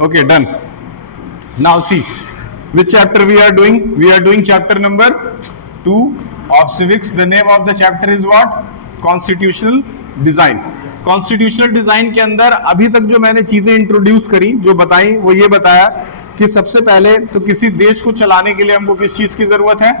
Okay, done. Now see, which chapter we are doing? We are doing chapter number 2 of civics. The name of the chapter is what? Constitutional design. Constitutional design के अंदर अभी तक जो मैंने चीजें introduce करी, जो बताई, वो ये बताया कि सबसे पहले तो किसी देश को चलाने के लिए हमको किस चीज की जरूरत है?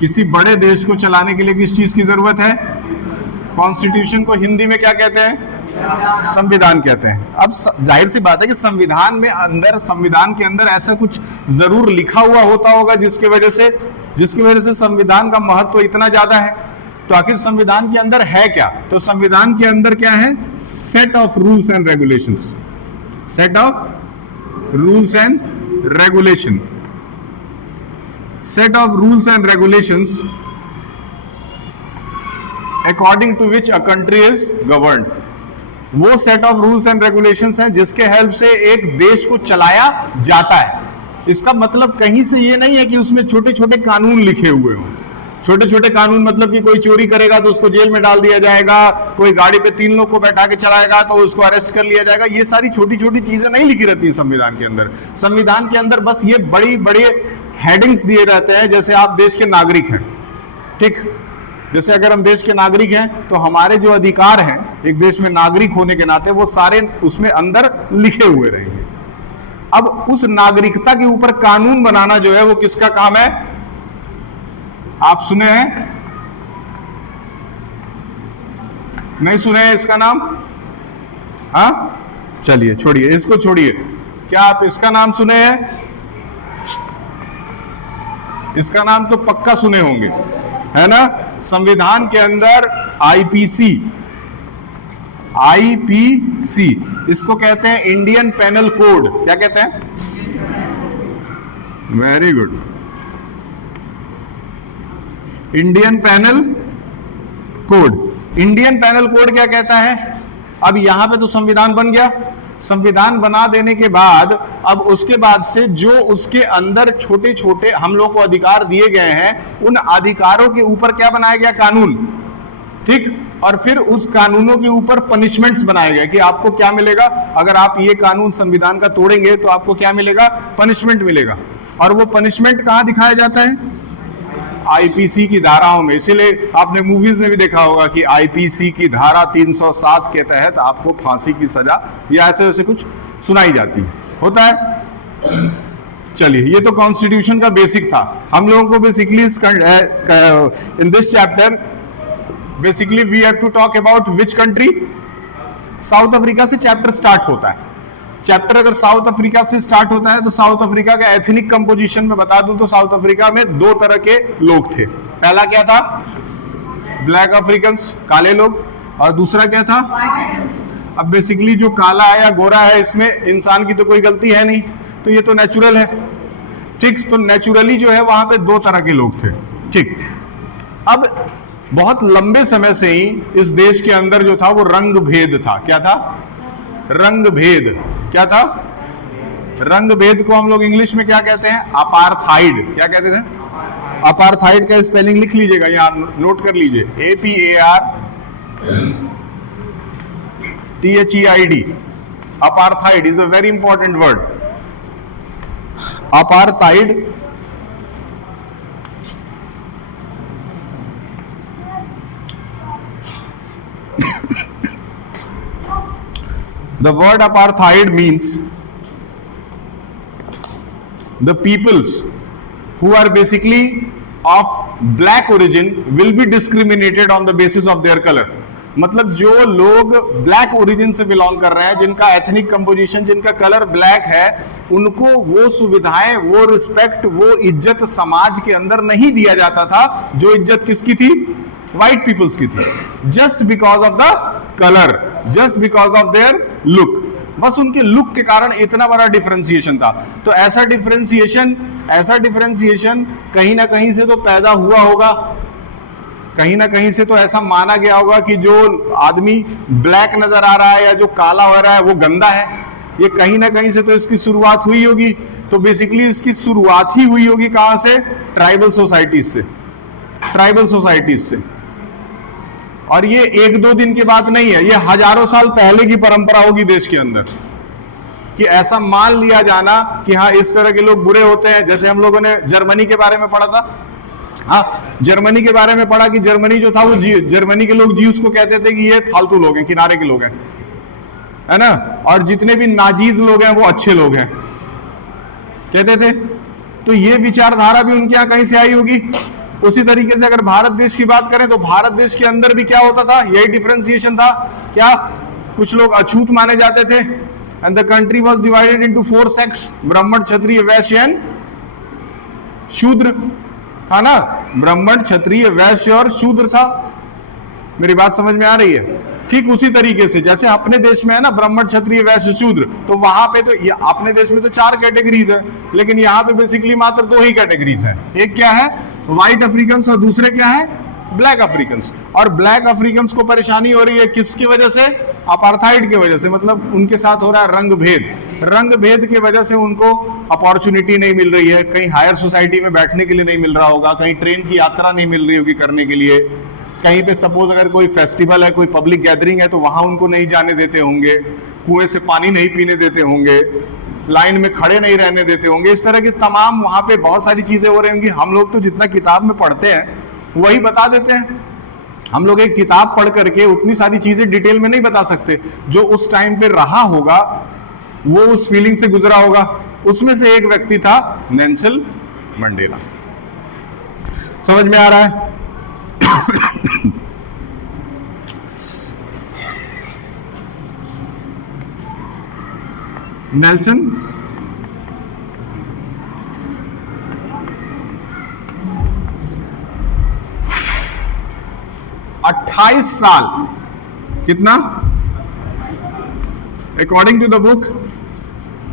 किसी बड़े देश को चलाने के लिए किस चीज की जरूरत है? कॉन्स्टिट्यूशन को हिंदी में क्या कहते हैं? संविधान कहते हैं। अब जाहिर सी बात है कि संविधान के अंदर ऐसा कुछ जरूर लिखा हुआ होता होगा जिसकी वजह से संविधान का महत्व इतना ज्यादा है। तो आखिर संविधान के अंदर है क्या? तो संविधान के अंदर क्या है? Set of rules and regulations. Set of rules and regulation. Set of rules and regulations according to which a country is governed. वो set of rules and regulations हैं जिसके हेल्प से एक देश को चलाया जाता है। इसका मतलब कहीं से ये नहीं है कि उसमें छोटे छोटे कानून लिखे हुए हों। छोटे छोटे कानून मतलब कि कोई चोरी करेगा तो उसको जेल में डाल दिया जाएगा, कोई गाड़ी पे 3 लोग को बैठा के चलाएगा तो उसको अरेस्ट कर लिया जाएगा। ये सारी छोटी छोटी चीजें नहीं लिखी रहती संविधान के अंदर। संविधान के अंदर बस ये बड़ी बड़े हेडिंग्स दिए रहते हैं। जैसे आप देश के नागरिक हैं, ठीक, जैसे अगर हम देश के नागरिक हैं तो हमारे जो अधिकार हैं एक देश में नागरिक होने के नाते वो सारे उसमें अंदर लिखे हुए रहेंगे। अब उस नागरिकता के ऊपर कानून बनाना जो है वो किसका काम है? आप सुने हैं? नहीं सुने हैं इसका नाम? हाँ, चलिए छोड़िए, इसको छोड़िए। क्या आप इसका नाम सुने हैं? इसका नाम तो पक्का सुने होंगे, है ना? संविधान के अंदर आईपीसी इसको कहते हैं इंडियन पेनल कोड। क्या कहते हैं? Very good, Indian penal code. Indian penal code क्या कहता है? अब यहां पे तो संविधान बन गया। संविधान बना देने के बाद अब उसके बाद से जो उसके अंदर छोटे छोटे हम लोग को अधिकार दिए गए हैं उन अधिकारों के ऊपर क्या बनाया गया? कानून, ठीक। और फिर उस कानूनों के ऊपर पनिशमेंट्स बनाए गए कि आपको क्या मिलेगा अगर आप ये कानून संविधान का तोड़ेंगे तो आपको क्या मिलेगा? पनिशमेंट मिलेगा। और वो पनिशमेंट कहां दिखाया जाता है? आईपीसी की धाराओं में। इसीलिए आपने मूवीज में भी देखा होगा कि आईपीसी की धारा 307 के तहत आपको फांसी की सजा या ऐसे वैसे कुछ सुनाई जाती होता है। चलिए, ये तो कॉन्स्टिट्यूशन का बेसिक था। हम लोगों को basically in this chapter basically we have to talk about which country? South Africa से चैप्टर स्टार्ट होता है। चैप्टर अगर साउथ अफ्रीका से स्टार्ट होता है तो साउथ अफ्रीका का एथनिक कंपोजिशन में बता दूं तो साउथ अफ्रीका में 2 तरह के लोग थे। पहला क्या था? ब्लैक अफ्रीकन, काले लोग। और दूसरा क्या था? अब बेसिकली जो काला है या गोरा है इसमें इंसान की तो कोई गलती है नहीं, तो ये तो नेचुरल है, ठीक। तो नेचुरली जो है वहां पे 2 तरह के लोग थे, ठीक। अब बहुत लंबे समय से ही इस देश के अंदर जो था वो रंग भेद था। क्या था? रंग भेद। क्या था? रंग भेद को हम लोग इंग्लिश में क्या कहते हैं? अपार्थाइड। क्या कहते थे? अपार्थाइड का स्पेलिंग लिख लीजिएगा, यहां नोट कर लीजिए, APARTHEID। Apartheid is a very important word. Apartheid the word apartheid means the peoples who are basically of black origin will be discriminated on the basis of their color। मतलब जो लोग black origin से belong कर रहे हैं, जिनका ethnic composition, जिनका colour black है, उनको वो सुविधाएं, वो रिस्पेक्ट, वो इज्जत समाज के अंदर नहीं दिया जाता था जो इज्जत किसकी थी? व्हाइट पीपल्स की थी। Just because of the colour, just because of their look, बस उनके लुक के कारण इतना बड़ा डिफरेंशिएशन था। तो ऐसा डिफरेंशिएशन कहीं ना कहीं से तो पैदा हुआ होगा, कहीं ना कहीं से तो ऐसा माना गया होगा कि जो आदमी ब्लैक नजर आ रहा है या जो काला हो रहा है वो गंदा है। ये कहीं ना कहीं से तो इसकी शुरुआत हुई होगी। तो बेसिकली इसकी शुरुआत ही हुई होगी कहां से? ट्राइबल सोसाइटीज से। ट्राइबल सोसाइटीज से, और ये एक दो दिन की बात नहीं है, ये हजारों साल पहले की परंपरा होगी देश के अंदर कि ऐसा मान लिया जाना कि हाँ इस तरह के लोग बुरे होते हैं। जैसे हम लोगों ने जर्मनी के बारे में पढ़ा था, हाँ जर्मनी के बारे में पढ़ा कि जर्मनी जो था वो जर्मनी के लोग ज्यूस को कहते थे कि ये फालतू लोग हैं, किनारे के लोग हैं, है ना, और जितने भी नाजीज लोग हैं वो अच्छे लोग हैं कहते थे। तो ये विचारधारा भी उनके यहाँ कहीं से आई होगी। उसी तरीके से अगर भारत देश की बात करें तो भारत देश के अंदर भी क्या होता था, यही डिफरेंशिएशन था। क्या कुछ लोग अछूत माने जाते थे, and the country was divided into 4 sects, ब्राह्मण क्षत्रिय वैश्य एंड शूद्र था ना, ब्राह्मण क्षत्रिय वैश्य और शूद्र था। मेरी बात समझ में आ रही है? ठीक उसी तरीके से जैसे अपने देश में है ना ब्राह्मण क्षत्रिय वैश्य शूद्र, तो वहां पे तो अपने देश में तो 4 कैटेगरीज है, लेकिन यहाँ पे बेसिकली मात्र 2 ही कैटेगरीज है। एक क्या है, व्हाइट अफ्रीकन, और दूसरे क्या है, ब्लैक अफ्रीकन। और ब्लैक अफ्रीकन को परेशानी हो रही है किसकी वजह से, अपार्थाइड की वजह से, मतलब उनके साथ हो रहा है रंग भेद। रंग भेद की वजह से उनको अपॉर्चुनिटी नहीं मिल रही है, कहीं हायर सोसाइटी में बैठने के लिए नहीं मिल रहा होगा, कहीं ट्रेन की यात्रा नहीं मिल रही होगी करने के लिए, कहीं पे सपोज अगर कोई फेस्टिवल है, कोई पब्लिक गैदरिंग है तो वहां उनको नहीं जाने देते होंगे, कुएं से पानी नहीं पीने देते होंगे, लाइन में खड़े नहीं रहने देते होंगे। इस तरह की तमाम वहां पे बहुत सारी चीजें हो रही होंगी। हम लोग तो जितना किताब में पढ़ते हैं वही बता देते हैं। हम लोग एक किताब पढ़ करके उतनी सारी चीजें डिटेल में नहीं बता सकते। जो उस टाइम पे रहा होगा वो उस फीलिंग से गुजरा होगा। उसमें से एक व्यक्ति था नेल्सन मंडेला। समझ में आ रहा है? नेल्सन अट्ठाईस साल, कितना according to the book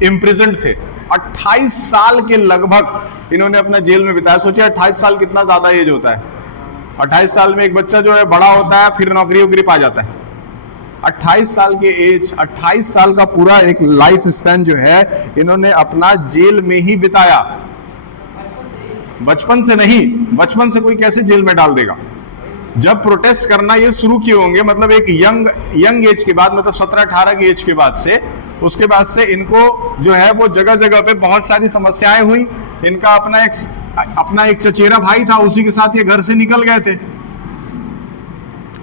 imprisoned थे। 28 साल के लगभग इन्होंने अपना जेल में बिताया। सोचिए 28 साल कितना ज्यादा एज होता है। 28 साल में एक बच्चा जो है बड़ा होता है, फिर नौकरी वोकरी पा जाता है। 28 साल के एज, 28 साल का पूरा एक लाइफ स्पैन जो है इन्होंने अपना जेल में ही बिताया। बचपन से नहीं, बचपन से कोई कैसे जेल में डाल देगा। जब प्रोटेस्ट करना ये शुरू किए होंगे, मतलब एक यंग एज के बाद, मतलब 17-18 की एज के बाद से, उसके बाद से इनको जो है वो जगह जगह पे बहुत सारी समस्याएं हुई। इनका अपना एक चचेरा भाई था, उसी के साथ ये घर से निकल गए थे,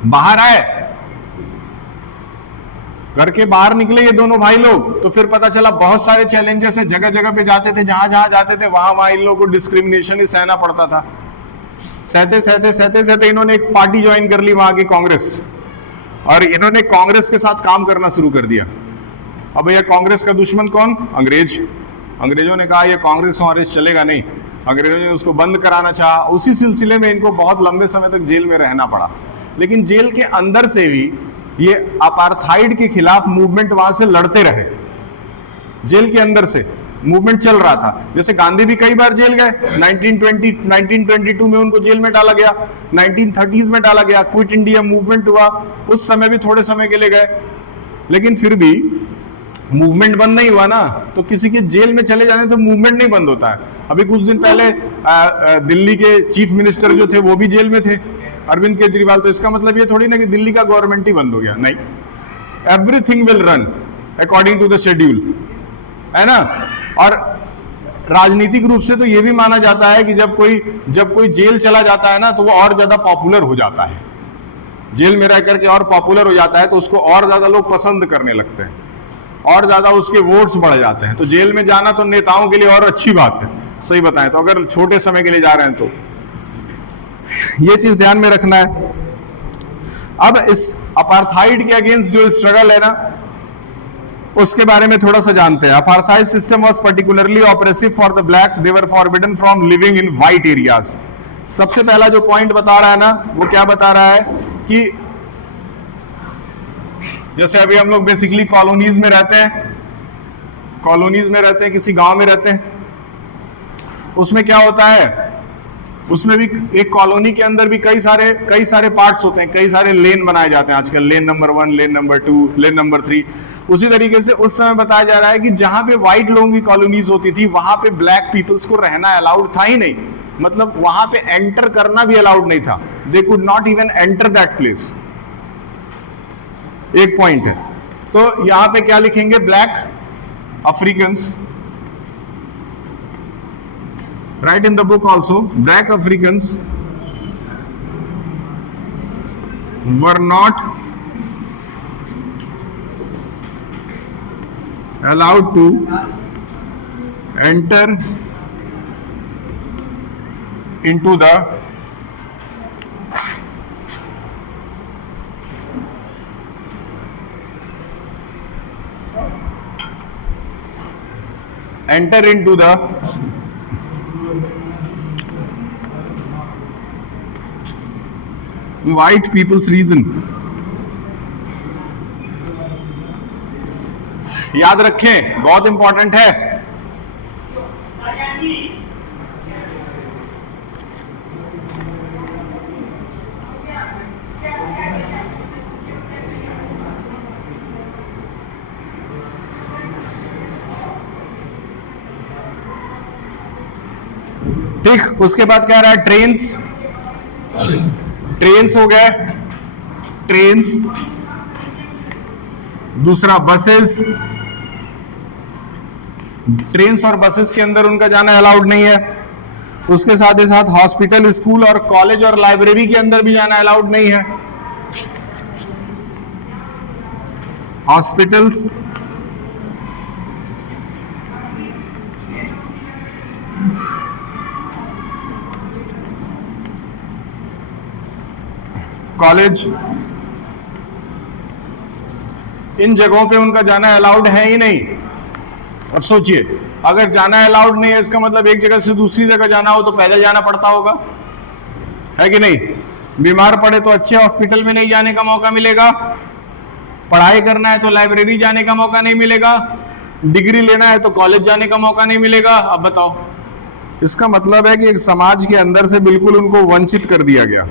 बाहर आए, घर के बाहर निकले ये दोनों भाई लोग, तो फिर पता चला बहुत सारे चैलेंजेस है। जगह जगह पे जाते थे, जहां जहां जाते थे वहां इन लोगों को डिस्क्रिमिनेशन ही सहना पड़ता था। सहते इन्होंने एक पार्टी ज्वाइन कर ली वहां की, कांग्रेस, और इन्होंने कांग्रेस के साथ काम करना शुरू कर दिया। अब भैया कांग्रेस का दुश्मन कौन? अंग्रेज। अंग्रेजों ने कहा ये कांग्रेस चलेगा नहीं, अंग्रेजों ने उसको बंद कराना चाहा। उसी सिलसिले में इनको बहुत लंबे समय तक जेल में रहना पड़ा। लेकिन जेल के अंदर से भी ये अपार्थाइड के खिलाफ मूवमेंट वहां से लड़ते रहे। जेल के अंदर से मूवमेंट चल रहा था। जैसे गांधी भी कई बार जेल गए, 1922 में उनको जेल में डाला गया, 1930s में डाला गया, क्विट इंडिया मूवमेंट हुआ, उस समय भी थोड़े समय के लिए गए, लेकिन फिर भी मूवमेंट बंद नहीं हुआ ना। तो किसी के जेल में चले जाने तो मूवमेंट नहीं बंद होता है। अभी कुछ दिन पहले दिल्ली के चीफ मिनिस्टर जो थे वो भी जेल में थे, अरविंद केजरीवाल। तो इसका मतलब ये थोड़ी ना कि दिल्ली का गवर्नमेंट ही बंद हो गया, नहीं, everything will run according to the schedule, है ना। और राजनीतिक रूप से तो ये भी माना जाता है कि जब कोई जेल चला जाता है ना तो वो और ज्यादा पॉपुलर हो जाता है। जेल में रह करके और पॉपुलर हो जाता है तो उसको और ज्यादा लोग पसंद करने लगते हैं, और ज्यादा उसके वोट्स बढ़ जाते हैं। तो जेल में जाना तो नेताओं के लिए और अच्छी बात है, सही बताएं तो, अगर छोटे समय के लिए जा रहे हैं तो ये चीज ध्यान में रखना है। अब इस अपार्थाइड के अगेंस्ट जो स्ट्रगल है ना, उसके बारे में थोड़ा सा जानते हैं। Apartheid system was particularly oppressive for the blacks, they were forbidden from living in white areas. सबसे पहला जो पॉइंट बता रहा है ना, वो क्या बता रहा है कि जैसे अभी हम लोग बेसिकली कॉलोनीज में रहते हैं, किसी गांव में रहते हैं, उसमें क्या होता है, उसमें भी एक कॉलोनी के अंदर भी कई सारे पार्ट्स होते हैं, कई सारे लेन बनाए जाते हैं आजकल, lane number 1, lane number 2, lane number 3। उसी तरीके से उस समय बताया जा रहा है कि जहां पे व्हाइट लोगों की कॉलोनीज होती थी वहां पे ब्लैक पीपल्स को रहना अलाउड था ही नहीं, मतलब वहां पे एंटर करना भी अलाउड नहीं था। They could not even enter that place. एक पॉइंट है। तो यहां पे क्या लिखेंगे, black Africans, right in the book also, black Africans were not allowed to enter into the white people's reason। याद रखें, बहुत इंपॉर्टेंट है। ठीक, उसके बाद कह रहा है ट्रेन्स, ट्रेन्स हो गए, ट्रेन्स, दूसरा बसेस, ट्रेन्स और बसेस के अंदर उनका जाना अलाउड नहीं है। उसके साथ ही साथ हॉस्पिटल, स्कूल और कॉलेज और लाइब्रेरी के अंदर भी जाना अलाउड नहीं है। हॉस्पिटल्स, कॉलेज, इन जगहों पे उनका जाना अलाउड है ही नहीं। अब सोचिए, अगर जाना अलाउड नहीं है इसका मतलब एक जगह से दूसरी जगह जाना हो तो पैदल जाना पड़ता होगा, है कि नहीं? बीमार पड़े तो अच्छे हॉस्पिटल में नहीं जाने का मौका मिलेगा, पढ़ाई करना है तो लाइब्रेरी जाने का मौका नहीं मिलेगा, डिग्री लेना है तो कॉलेज जाने का मौका नहीं मिलेगा। अब बताओ, इसका मतलब है कि एक समाज के अंदर से बिल्कुल उनको वंचित कर दिया गया।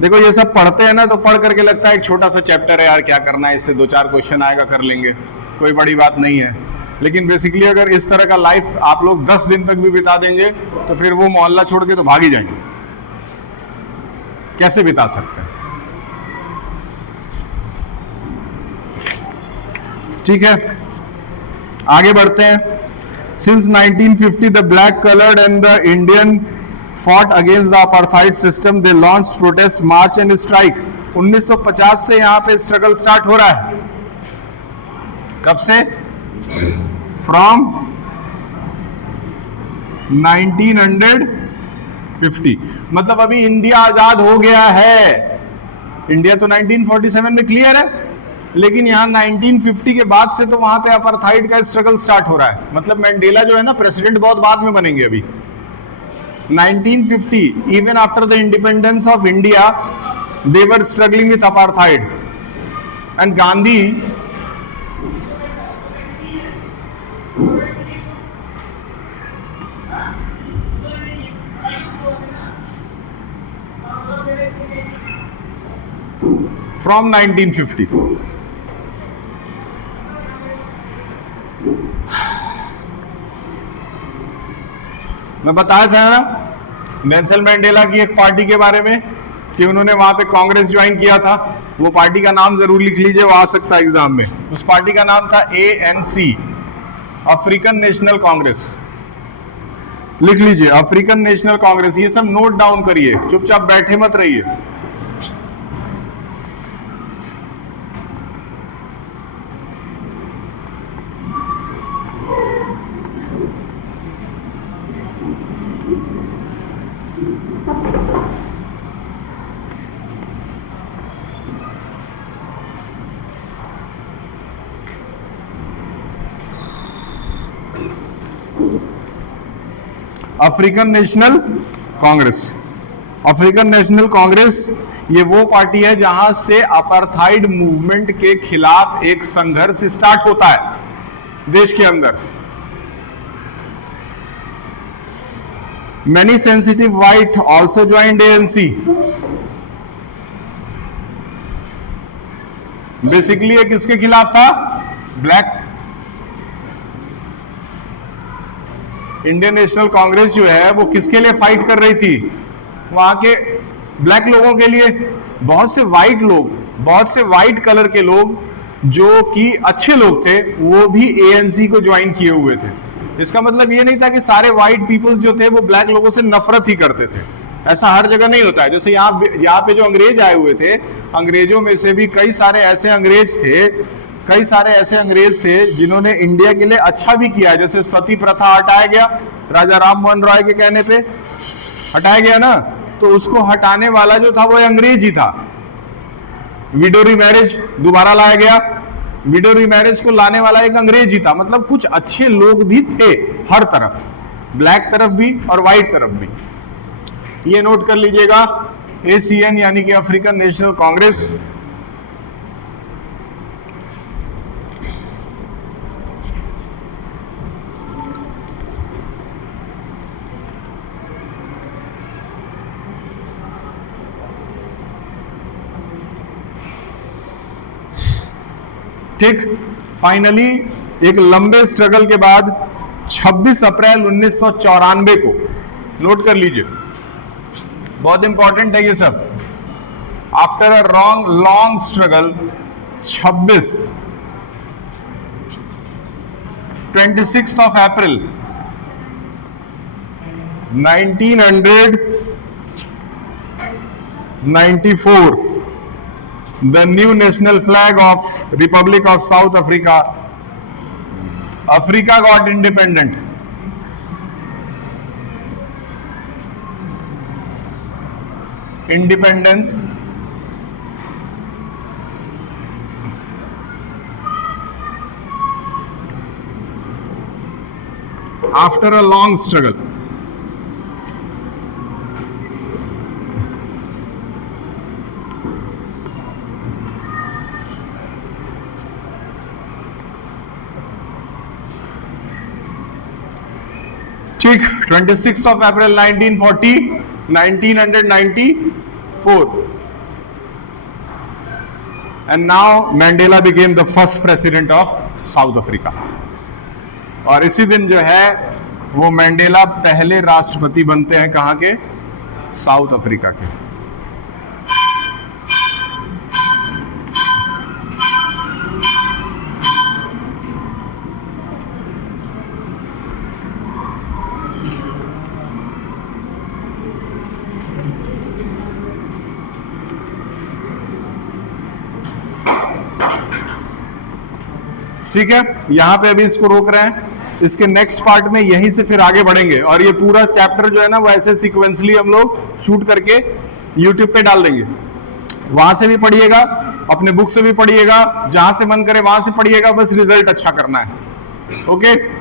देखो, ये सब पढ़ते हैं ना तो पढ़ करके लगता है एक छोटा सा चैप्टर है यार, क्या करना है इससे, 2-4 क्वेश्चन आएगा कर लेंगे, कोई बड़ी बात नहीं है। लेकिन बेसिकली अगर इस तरह का लाइफ आप लोग 10 दिन तक भी बिता देंगे तो फिर वो मोहल्ला छोड़ के तो भाग ही जाएंगे। कैसे बिता सकते हैं? ठीक है, आगे बढ़ते हैं। Since 1950 the black coloured and the Indian fought against the apartheid system, they launched protest, march and strike। 1950 से यहाँ पे स्ट्रगल स्टार्ट हो रहा है। कब से? फ्रॉम 1950, मतलब अभी इंडिया आजाद हो गया है। इंडिया तो 1947 में क्लियर है, लेकिन यहाँ 1950 के बाद से तो वहां पे अपार्थाइड का स्ट्रगल स्टार्ट हो रहा है। मतलब मैंडेला जो है ना, प्रेसिडेंट बहुत बाद में बनेंगे। अभी 1950, even after the independence of India, they were struggling with apartheid, and Gandhi from 1950। मैं बताया था ना नेल्सन मैंडेला की एक पार्टी के बारे में कि उन्होंने वहां पे कांग्रेस ज्वाइन किया था। वो पार्टी का नाम जरूर लिख लीजिए, वो आ सकता है एग्जाम में। उस पार्टी का नाम था ANC, अफ्रीकन नेशनल कांग्रेस। लिख लीजिए, अफ्रीकन नेशनल कांग्रेस। ये सब नोट डाउन करिए, चुपचाप बैठे मत रहिए। African national Congress, African national Congress ये वो पार्टी है जहां से अपार्थाइड मूवमेंट के खिलाफ एक संघर्ष स्टार्ट होता है देश के अंदर। Many sensitive white also joined ANC। Basically ये किसके खिलाफ था? ब्लैक। इंडियन नेशनल कांग्रेस जो है वो किसके लिए फाइट कर रही थी? वहां के ब्लैक लोगों के लिए। बहुत से व्हाइट लोग बहुत से व्हाइट कलर के लोग जो कि अच्छे लोग थे वो भी एएनसी को ज्वाइन किए हुए थे। इसका मतलब ये नहीं था कि सारे व्हाइट पीपल्स जो थे वो ब्लैक लोगों से नफरत ही करते थे, ऐसा हर जगह नहीं होता है। जैसे यहाँ पे जो अंग्रेज आए हुए थे, अंग्रेजों में से भी कई सारे ऐसे अंग्रेज थे जिन्होंने इंडिया के लिए अच्छा भी किया। जैसे सती प्रथा हटाया गया, राजा राम मोहन रॉय के कहने पे हटाया गया ना, तो उसको हटाने वाला जो था वो अंग्रेज ही था। विडो रीमैरिज दोबारा लाया गया, विडो रीमैरिज को लाने वाला एक अंग्रेज ही था। मतलब कुछ अच्छे लोग भी थे हर तरफ, ब्लैक तरफ भी और व्हाइट तरफ भी। ये नोट कर लीजिएगा, ACN यानी कि अफ्रीकन नेशनल कांग्रेस। ठीक, फाइनली एक लंबे स्ट्रगल के बाद 26 अप्रैल 1994 को, नोट कर लीजिए, बहुत इंपॉर्टेंट है ये सब। After a long struggle 26 of April 1994, the new national flag of Republic of South Africa got independent. Independence after a long struggle. ठीक, 26 of April 1994, and now Mandela became the first president of South Africa. और इसी दिन जो है वो mandala पहले राष्ट्रपति बनते हैं, कहां के? साउथ अफ्रीका के। ठीक है, यहां पे अभी इसको रोक रहे हैं। इसके नेक्स्ट पार्ट में यहीं से फिर आगे बढ़ेंगे, और ये पूरा चैप्टर जो है ना वो ऐसे सीक्वेंसली हम लोग शूट करके यूट्यूब पे डाल देंगे। वहां से भी पढ़िएगा, अपने बुक से भी पढ़िएगा, जहां से मन करे वहां से पढ़िएगा, बस रिजल्ट अच्छा करना है। ओके।